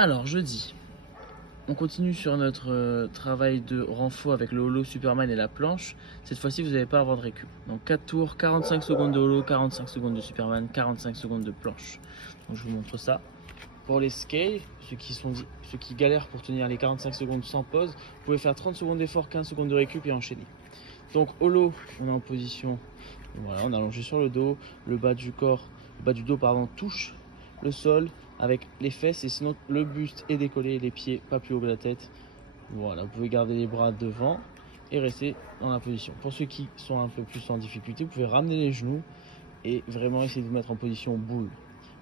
Alors, jeudi, on continue sur notre travail de renfort avec le holo Superman et la planche. Cette fois-ci, vous n'allez pas avoir de récup. Donc 4 tours, 45 secondes de holo, 45 secondes de Superman, 45 secondes de planche. Donc je vous montre ça. Pour les scales, ceux qui galèrent pour tenir les 45 secondes sans pause, vous pouvez faire 30 secondes d'effort, 15 secondes de récup et enchaîner. Donc holo, on est en position, voilà, on est allongé sur le dos, le bas du dos touche le sol avec les fesses et sinon le buste est décollé, les pieds pas plus haut que la tête. Voilà, vous pouvez garder les bras devant et rester dans la position. Pour ceux qui sont un peu plus en difficulté, vous pouvez ramener les genoux et vraiment essayer de vous mettre en position boule.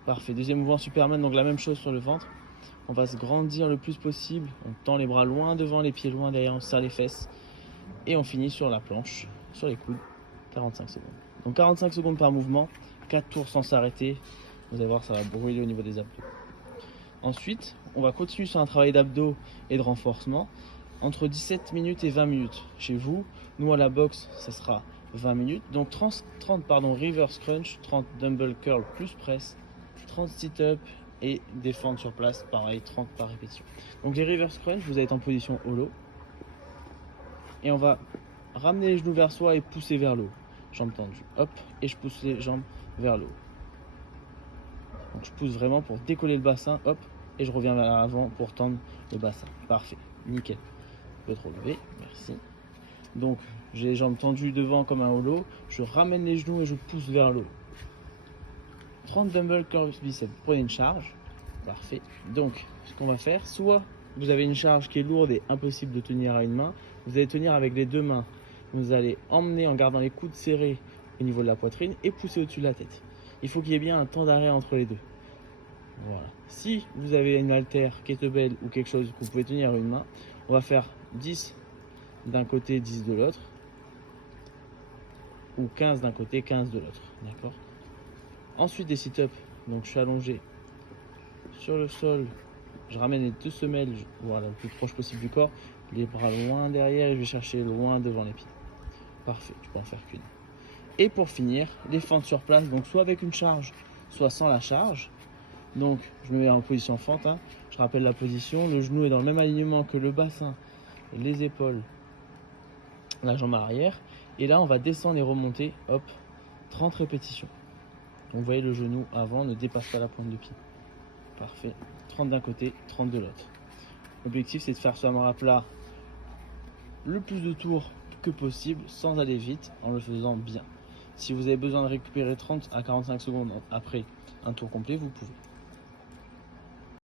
Parfait. Deuxième mouvement Superman, donc la même chose sur le ventre. On va se grandir le plus possible. On tend les bras loin devant, les pieds loin derrière, on serre les fesses. Et on finit sur la planche, sur les coudes, 45 secondes. Donc 45 secondes par mouvement, 4 tours sans s'arrêter. Vous allez voir, ça va brûler au niveau des abdos. Ensuite, on va continuer sur un travail d'abdos et de renforcement entre 17 minutes et 20 minutes. Chez vous, nous à la boxe, ça sera 20 minutes. Donc 30 reverse crunch, 30 dumbbell curl plus press, 30 sit-up et défendre sur place, pareil, 30 par répétition. Donc les reverse crunch, vous allez être en position holo. Et on va ramener les genoux vers soi et pousser vers le haut. Jambes tendues. Hop, et je pousse les jambes vers le haut. Donc je pousse vraiment pour décoller le bassin, hop, et je reviens vers l'avant pour tendre le bassin. Parfait, nickel. Je peux te relever, merci. Donc j'ai les jambes tendues devant comme un holo, je ramène les genoux et je pousse vers le haut. 30 dumbbell curls biceps, prenez une charge. Parfait. Donc ce qu'on va faire, soit vous avez une charge qui est lourde et impossible de tenir à une main, vous allez tenir avec les deux mains. Vous allez emmener en gardant les coudes serrés au niveau de la poitrine et pousser au-dessus de la tête. Il faut qu'il y ait bien un temps d'arrêt entre les deux. Voilà. Si vous avez une haltère, kettlebell ou quelque chose que vous pouvez tenir à une main, on va faire 10 d'un côté, 10 de l'autre. Ou 15 d'un côté, 15 de l'autre. D'accord. Ensuite des sit-ups. Donc je suis allongé sur le sol. Je ramène les deux semelles, voilà, le plus proche possible du corps. Les bras loin derrière et je vais chercher loin devant les pieds. Parfait, tu peux en faire qu'une. Et pour finir, les fentes sur place, donc soit avec une charge, soit sans la charge. Donc je me mets en position fente, hein. Je rappelle la position, le genou est dans le même alignement que le bassin, les épaules, la jambe arrière. Et là on va descendre et remonter, hop, 30 répétitions. Donc vous voyez le genou avant ne dépasse pas la pointe de pied. Parfait, 30 d'un côté, 30 de l'autre. L'objectif c'est de faire ce hammer à plat le plus de tours que possible sans aller vite en le faisant bien. Si vous avez besoin de récupérer 30 à 45 secondes après un tour complet, vous pouvez.